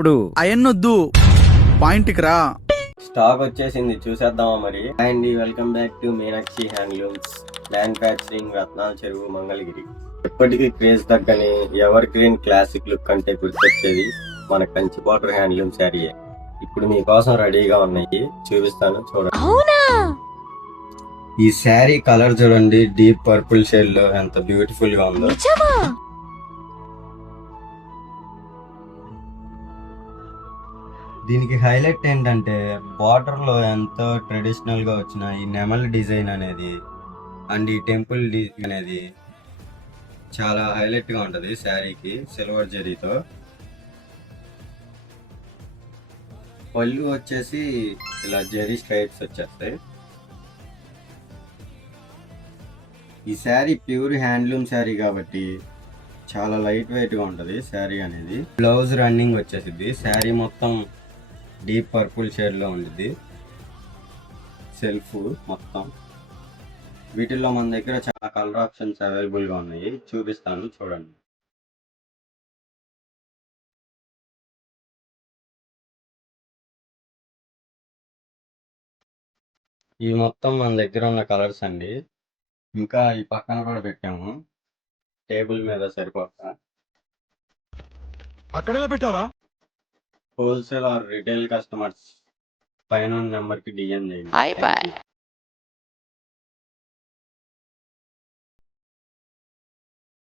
ఇప్పుడు అయన్నొద్దు, పాయింట్కి రా. స్టాక్ వచ్చేసింది, చూసేద్దామా మరి. And welcome back to Meenakshi handlooms, manufacturing, రత్నాల చెరువు, మంగళగిరి. ఎప్పటికీ క్రేజ్ తగ్గని ఎవర్ గ్రీన్ క్లాసిక్ లుక్ అంటే గుర్తొచ్చేది మన కంచి బార్డర్ హ్యాండ్లూమ్ శారీయే. ఇప్పుడు మీకోసం రెడీగా ఉన్నాయి, చూపిస్తాను చూడండి. ఈ శారీ కలర్ చూడండి, డీప్ పర్పుల్ షేడ్ లో ఎంత బ్యూటిఫుల్ గా ఉందో. దీనికి హైలైట్ ఏంటంటే బార్డర్ లో ఎంతో ట్రెడిషనల్ గా వచ్చిన ఈ నెమల్ డిజైన్ అనేది అండ్ ఈ టెంపుల్ డిజైన్ అనేది చాలా హైలైట్ గా ఉంటది శారీకి. సిల్వర్ జరీతో పళ్ళు వచ్చేసి ఇలా జరీ స్ట్రైప్స్ వచ్చేస్తాయి. ఈ శారీ ప్యూర్ హ్యాండ్లూమ్ శారీ కాబట్టి చాలా లైట్ వెయిట్ గా ఉంటది శారీ అనేది. బ్లౌజ్ రన్నింగ్ వచ్చేసింది. శారీ మొత్తం డీప్ పర్పుల్ షేడ్ లో ఉంటుంది. సెల్ఫ్ మొత్తం వీటిల్లో మన దగ్గర చాలా కలర్ ఆప్షన్స్ అవైలబుల్ గా ఉన్నాయి, చూపిస్తాను చూడండి. ఇవి మొత్తం మన దగ్గర ఉన్న కలర్స్ అండి. ఇంకా ఈ పక్కన కూడా పెట్టాము టేబుల్ మీద సరిపోక. అక్కడే పెట్టావా? హోల్సేల్ ఆర్ రిటైల్ కస్టమర్స్ పైన నెంబర్ కి డిఎం చేయండి.